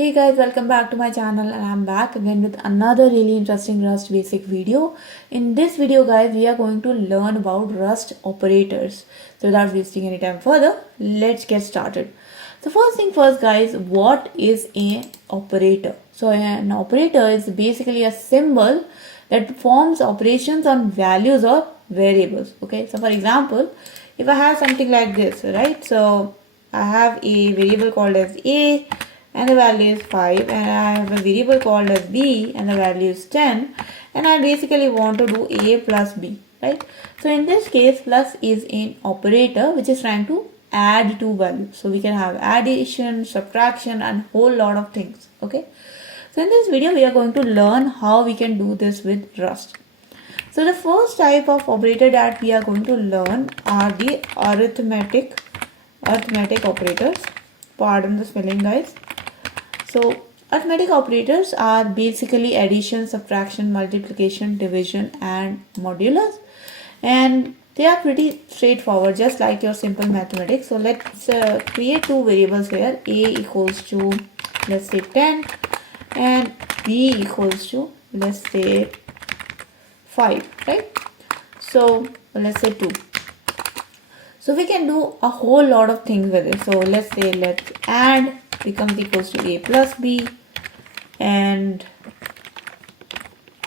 Hey guys, welcome back to my channel, and I'm back again with another really interesting Rust basic video. In this video guys, we are going to learn about Rust operators. So without wasting any time further, let's get started. So first thing first guys, what is an operator? So an operator is basically a symbol that performs operations on values or variables. Okay, so for example, if I have something like this, right? So I have a variable called as a and the value is 5, and I have a variable called as b and the value is 10, and I basically want to do a plus b, right? So in this case, plus is an operator which is trying to add two values. So we can have addition, subtraction, and whole lot of things. Okay, so in this video we are going to learn how we can do this with Rust. So the first type of operator that we are going to learn are the arithmetic operators. Pardon the spelling guys. So arithmetic operators are basically addition, subtraction, multiplication, division, and modulus, and they are pretty straightforward, just like your simple mathematics. So let's create two variables here. A equals to, let's say 10, and b equals to, let's say 5, right? So let's say 2. So we can do a whole lot of things with it. So let's say let's add becomes equals to a plus b, and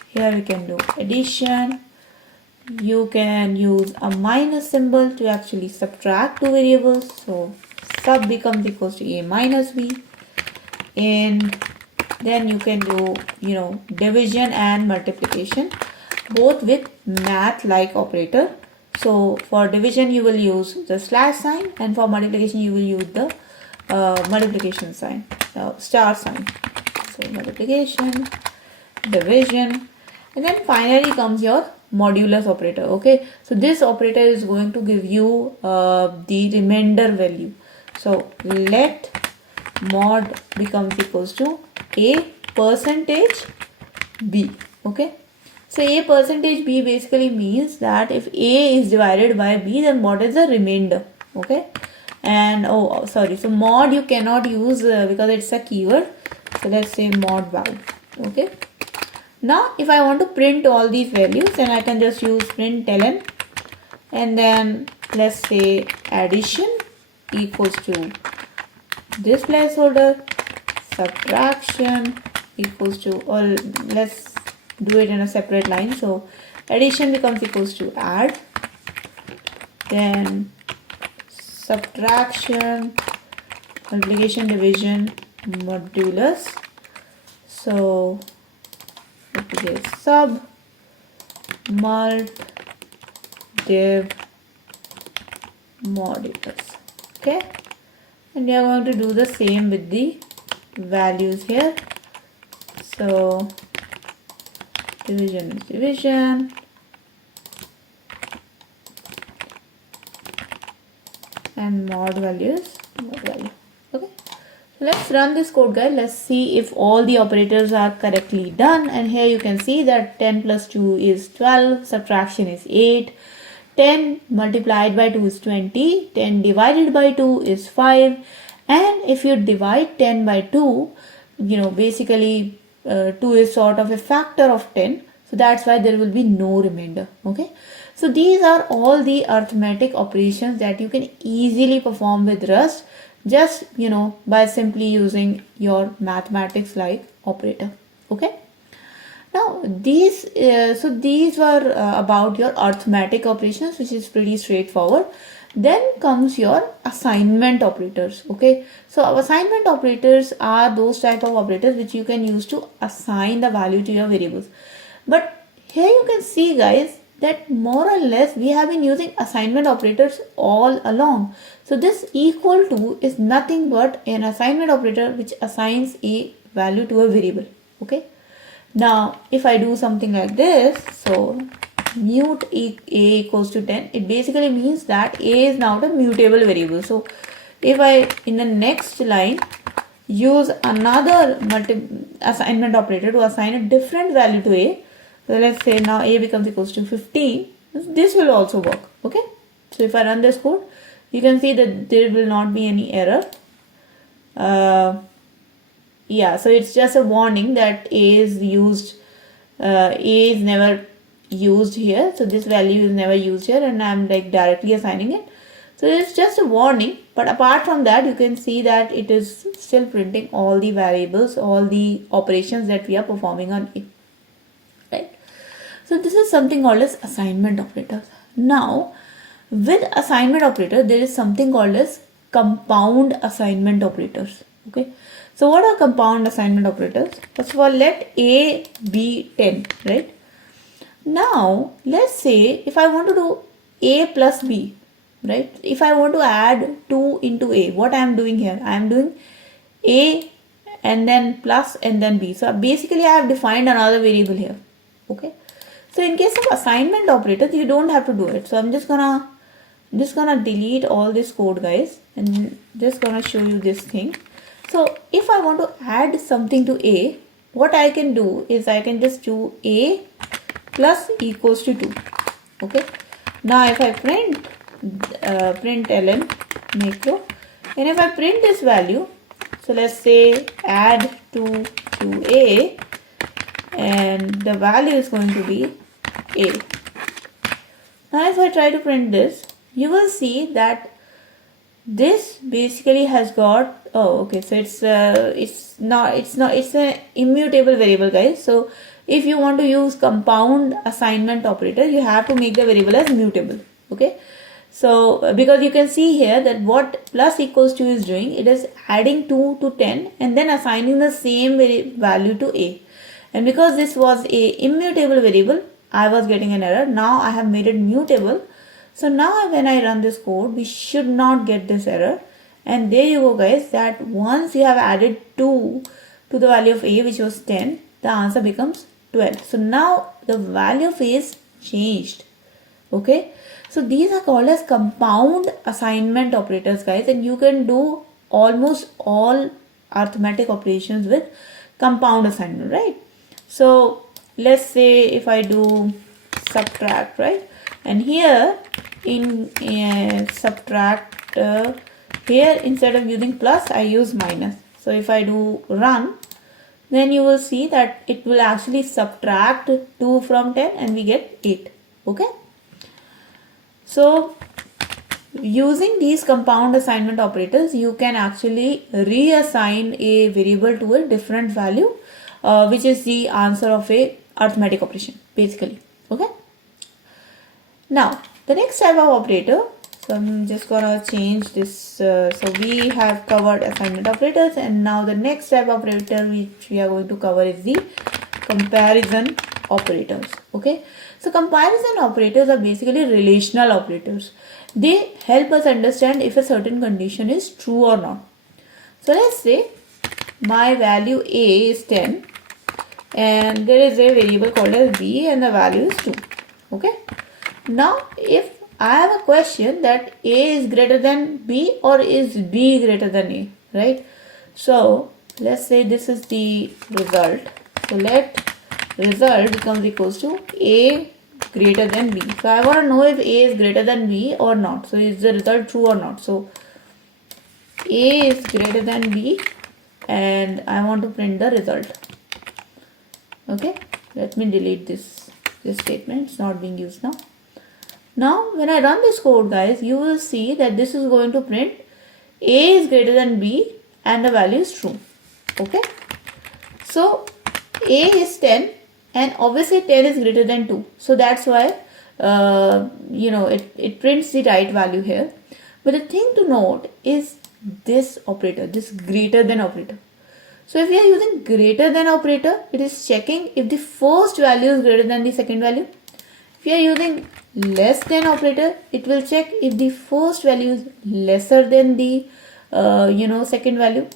here we can do addition. You can use a minus symbol to actually subtract two variables. So sub becomes equals to a minus b, and then you can do division and multiplication, both with math like operator. So for division you will use the slash sign, and for multiplication you will use the multiplication sign, star sign. So multiplication, division, and then finally comes your modulus operator. Okay, so this operator is going to give you the remainder value. So let mod becomes equals to a percentage b. Okay, so a percentage b basically means that if a is divided by b, then what is the remainder? Okay, and so mod you cannot use because it's a keyword. So let's say mod val. Okay, now if I want to print all these values, then I can just use println, and then let's say addition equals to this placeholder, subtraction equals to, or let's do it in a separate line. So addition becomes equals to add, then subtraction, multiplication, division, modulus. So it is sub, mult, div, modulus. Okay, and we are going to do the same with the values here. So division is division, and mod value is mod value. Okay, so let's run this code guys. Let's see if all the operators are correctly done. And here you can see that 10 plus 2 is 12, subtraction is 8, 10 multiplied by 2 is 20, 10 divided by 2 is 5, and if you divide 10 by 2, basically 2 is sort of a factor of 10, so that's why there will be no remainder. Okay, so these are all the arithmetic operations that you can easily perform with Rust, just by simply using your mathematics like operator. Okay, now these were about your arithmetic operations, which is pretty straightforward. Then comes your assignment operators. Okay, so assignment operators are those type of operators which you can use to assign the value to your variables. But here you can see guys that more or less we have been using assignment operators all along. So this equal to is nothing but an assignment operator which assigns a value to a variable. Okay, now if I do something like this, so mute a equals to 10, it basically means that a is now the mutable variable. So if I in the next line use another assignment operator to assign a different value to a, so let's say now a becomes equals to 15, this will also work. Okay, so if I run this code, you can see that there will not be any error. yeah, so it's just a warning that a is used, a is never used here, so this value is never used here, and I'm like directly assigning it. So it's just a warning, but apart from that, you can see that it is still printing all the variables, all the operations that we are performing on a, right? So this is something called as assignment operators. Now, with assignment operator, there is something called as compound assignment operators. Okay. So what are compound assignment operators? First of all, let a be 10, right? Now, let's say if I want to do a plus b, right? If I want to add 2 into a, what I am doing here? I am doing a and then plus and then b. So basically I have defined another variable here. Okay. So in case of assignment operators, you don't have to do it. So I'm just gonna delete all this code, guys, and just gonna show you this thing. So if I want to add something to a, what I can do is I can just do a plus equals to 2. Okay. Now if I print ln macro, and if I print this value, so let's say add 2 to a, and the value is going to be a. Now if I try to print this, you will see that this basically has got, oh okay, so it's an immutable variable, guys. So if you want to use compound assignment operator, you have to make the variable as mutable. Okay, so because you can see here that what plus equals to is doing, it is adding 2 to 10 and then assigning the same value to a, and because this was a immutable variable, I was getting an error. Now I have made it mutable. So now when I run this code, we should not get this error. And there you go, guys, that once you have added 2 to the value of a, which was 10, the answer becomes 12. So now the value of a is changed. Okay. So these are called as compound assignment operators, guys, and you can do almost all arithmetic operations with compound assignment, right? So let's say if I do subtract, right? And here in subtract, here instead of using plus, I use minus. So if I do run, then you will see that it will actually subtract 2 from 10 and we get 8. Okay. So using these compound assignment operators, you can actually reassign a variable to a different value, which is the answer of a arithmetic operation, basically. Okay. Now the next type of operator, so I'm just gonna change this. So we have covered assignment operators, and now the next type of operator which we are going to cover is the comparison operators. Okay, so comparison operators are basically relational operators. They help us understand if a certain condition is true or not. So let's say my value a is 10 and there is a variable called as b and the value is 2. Okay, now if I have a question that a is greater than b or is b greater than a, right? So let's say this is the result. So let result becomes equals to a greater than b. So I want to know if a is greater than b or not. So is the result true or not? So a is greater than b and I want to print the result. Okay, let me delete this statement. It's not being used now. Now when I run this code, guys, you will see that this is going to print a is greater than b and the value is true. Okay, so a is 10 and obviously 10 is greater than 2, so that's why it prints the right value here. But the thing to note is this operator, this greater than operator. So if we are using greater than operator, it is checking if the first value is greater than the second value. If you are using less than operator, it will check if the first value is lesser than the second value.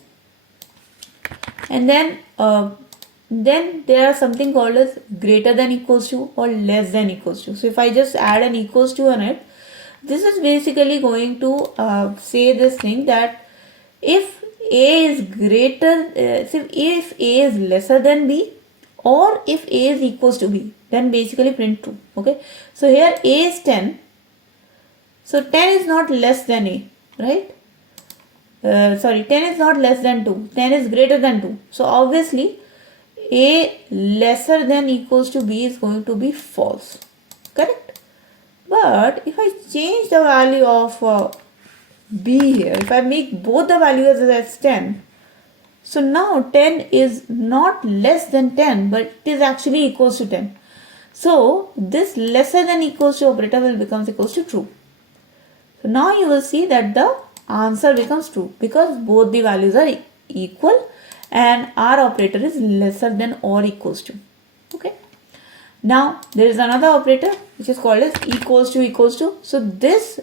And then there are something called as greater than equals to or less than equals to. So if I just add an equals to on it, this is basically going to say this thing that if a is greater, if a is lesser than b or if a is equals to b, then basically print true. Okay, so here a is 10, so 10 is not less than a, right? sorry, 10 is not less than 2, 10 is greater than 2. So obviously A lesser than equals to B is going to be false, correct? But if I change the value of B here, if I make both the values as 10, so now 10 is not less than 10, but it is actually equals to 10. So this lesser than equals to operator will become equals to true. So now you will see that the answer becomes true because both the values are equal and our operator is lesser than or equals to. Okay. Now there is another operator which is called as equals to equals to. So this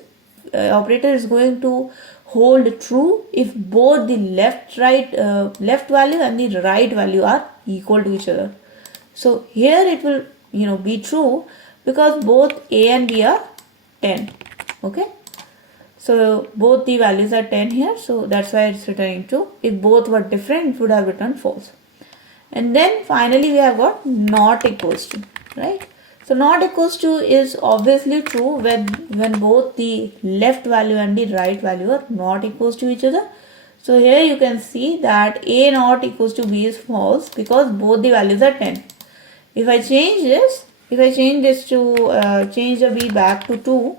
operator is going to hold true if both the left value and the right value are equal to each other. So here it will be true because both A and B are 10. Okay. So both the values are 10 here, so that's why it's returning true. If both were different, it would have returned false. And then finally we have got not equals to, right? So not equals to is obviously true when both the left value and the right value are not equals to each other. So here you can see that A not equals to B is false because both the values are 10. If I change this, to change the B back to 2,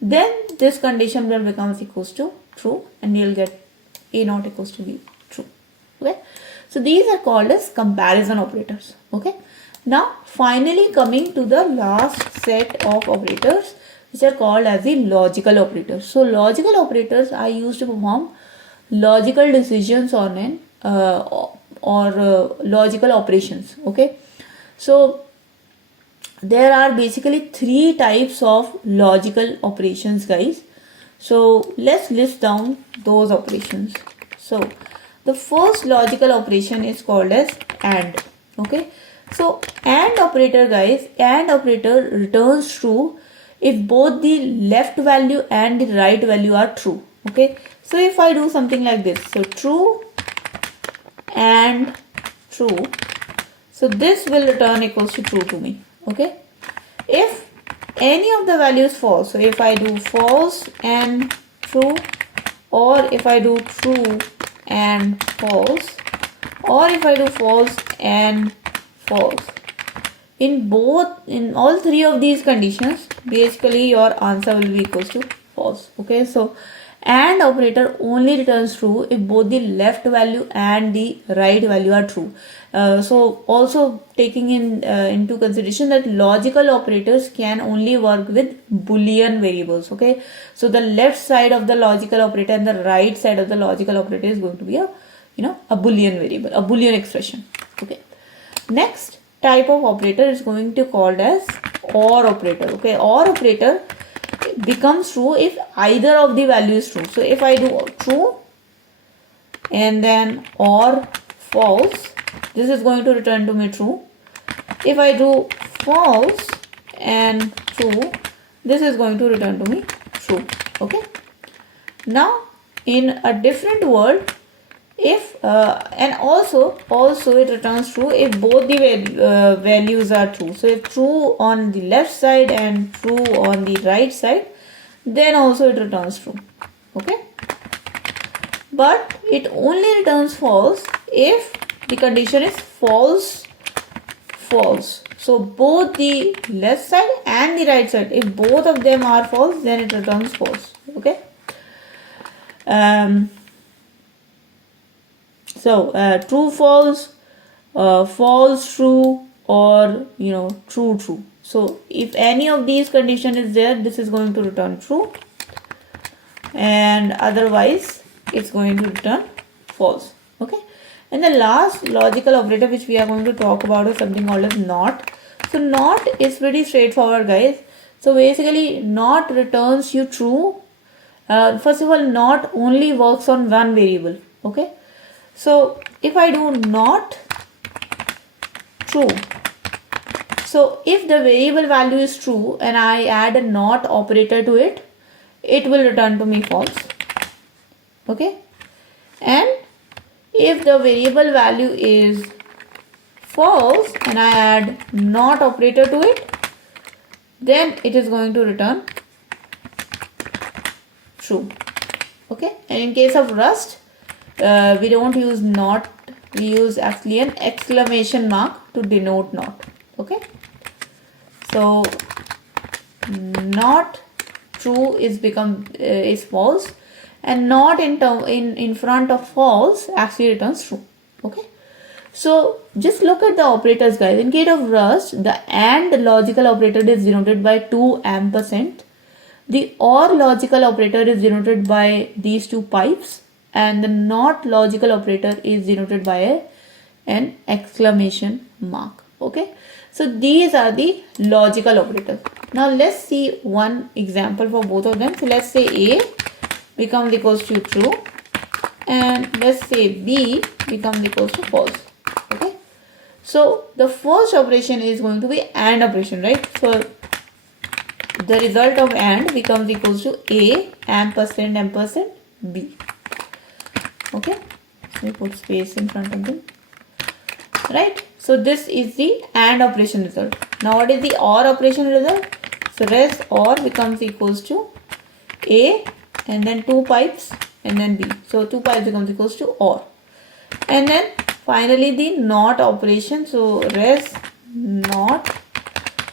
then this condition will become equals to true and you'll get A not equals to B true. Okay. So these are called as comparison operators. Okay. Now finally coming to the last set of operators which are called as the logical operators. So logical operators are used to perform logical decisions on an logical operations. Okay. So there are basically 3 types of logical operations, guys. So let's list down those operations. So the first logical operation is called as AND. Okay. So AND operator, guys, AND operator returns true if both the left value and the right value are true. Okay. So if I do something like this, so true and true, so this will return equals to true to me. Okay. If any of the values false, so if I do false and true, or if I do true and false, or if I do false and false, in all 3 of these conditions, basically your answer will be equals to false. Okay, so AND operator only returns true if both the left value and the right value are true. So also taking into consideration that logical operators can only work with Boolean variables. Okay, so the left side of the logical operator and the right side of the logical operator is going to be a Boolean variable, a Boolean expression. Okay, next type of operator is going to called as OR operator. Okay, OR operator becomes true if either of the values is true. So if I do true and then OR false, this is going to return to me true. If I do false and true, this is going to return to me true. Okay. Now in a different world, if and also it returns true if both the values are true. So if true on the left side and true on the right side, then also it returns true. Okay, but it only returns false if the condition is false. So both the left side and the right side, if both of them are false, then it returns false. Okay. So true false, false true, or true true. So if any of these condition is there, this is going to return true, and otherwise it's going to return false. Okay. And the last logical operator which we are going to talk about is something called as NOT. So NOT is pretty straightforward, guys. So basically NOT returns you true. First of all, NOT only works on one variable. Okay. So if I do NOT true, so if the variable value is true and I add a NOT operator to it, it will return to me false. Okay. And if the variable value is false and I add NOT operator to it, then it is going to return true. Okay, and in case of Rust, we don't use not, we use actually an exclamation mark to denote not. Okay, so not true is is false, and not in front of false actually returns true. Okay, so just look at the operators, guys. In case of Rust, the AND logical operator is denoted by 2 ampersand. The OR logical operator is denoted by these two pipes, and the NOT logical operator is denoted by an exclamation mark. Okay, so these are the logical operators. Now let's see one example for both of them. So let's say A becomes equals to true, and let's say B becomes equals to false. Okay, so the first operation is going to be AND operation, right? So the result of AND becomes equals to A ampersand ampersand B. Okay, so we put space in front of them, right? So this is the AND operation result. Now what is the OR operation result? So rest OR becomes equals to A and then 2 pipes and then B. So 2 pipes becomes equals to OR. And then finally the NOT operation. So rest NOT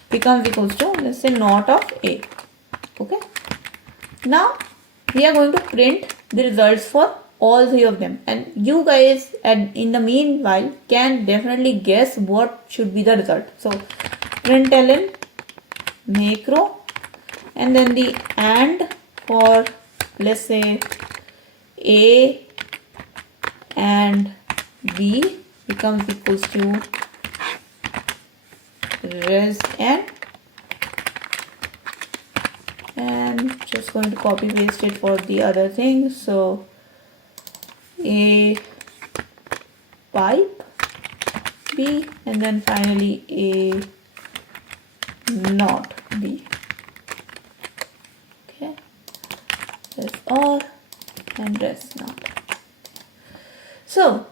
becomes equals to, let's say, NOT of A. Okay. Now we are going to print the results for all 3 of them, and you guys in the meanwhile can definitely guess what should be the result. So println macro, and then the AND for, let's say, A and B becomes equals to res n, and just going to copy paste it for the other thing. So A pipe B, and then finally A not B. Okay, res OR and res not. So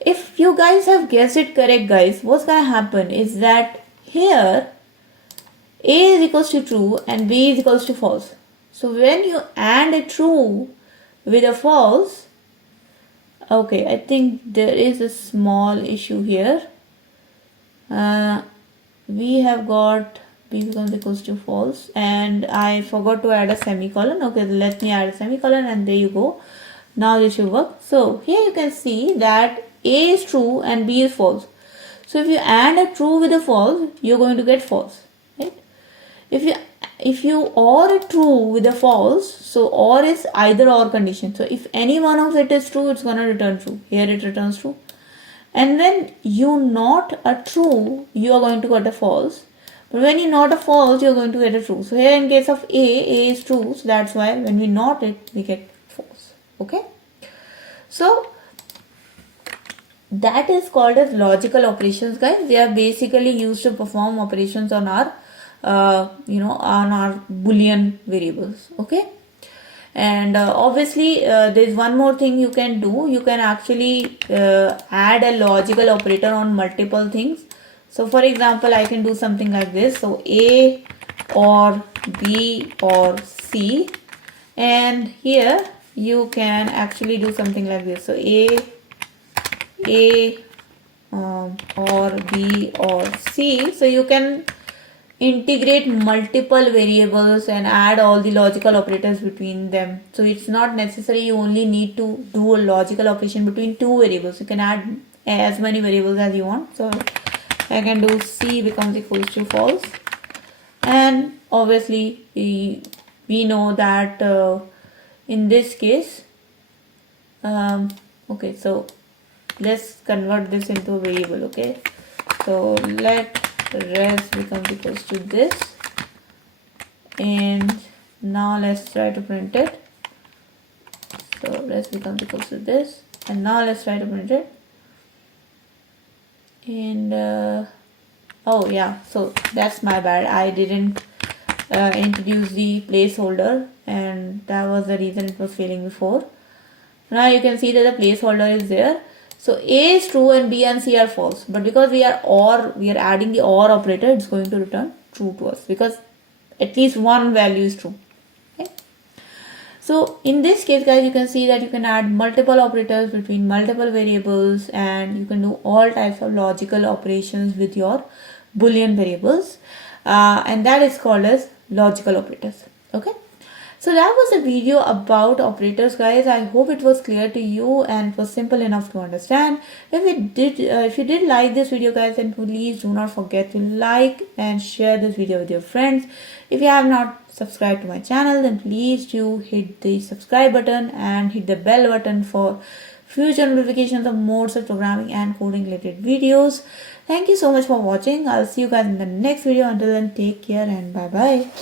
if you guys have guessed it correct, guys, what's gonna happen is that here A is equals to true and B is equals to false. So when you AND a true with a false, okay, I think there is a small issue here. We have got B becomes equals to false, and I forgot to add a semicolon. Okay, let me add a semicolon, and there you go. Now this should work. So here you can see that A is true and B is false. So if you AND a true with a false, you're going to get false, right? If you OR a true with a false, so OR is either or condition. So if any one of it is true, it's gonna return true. Here it returns true. And when you NOT a true, you are going to get a false. But when you NOT a false, you are going to get a true. So here in case of A is true, so that's why when we NOT it, we get false. Okay. So that is called as logical operations, guys. They are basically used to perform operations on our on our boolean variables. Okay, and obviously there's one more thing you can do. You can actually add a logical operator on multiple things. So for example, I can do something like this. So A or B or C, and here you can actually do something like this. So A or B or C. So you can integrate multiple variables and add all the logical operators between them. So it's not necessary you only need to do a logical operation between 2 variables. You can add as many variables as you want. So I can do C becomes equals to false, and obviously we know that in this case okay, so let's convert this into a variable. Okay, so let res becomes equals to this, and now let's try to print it. So res becomes equals to this, and now let's try to print it. And oh yeah, so that's my bad, I didn't introduce the placeholder, and that was the reason it was failing before. Now you can see that the placeholder is there. So A is true and B and C are false, but because we are adding the OR operator, it's going to return true to us because at least one value is true. Okay. So in this case guys, you can see that you can add multiple operators between multiple variables, and you can do all types of logical operations with your Boolean variables, and that is called as logical operators. Okay, so that was a video about operators guys. I hope it was clear to you and it was simple enough to understand. If you did like this video guys, then please do not forget to like and share this video with your friends. If you have not subscribed to my channel, then please do hit the subscribe button and hit the bell button for future notifications of more such programming and coding related videos. Thank you so much for watching. I'll see you guys in the next video. Until then, take care and bye bye.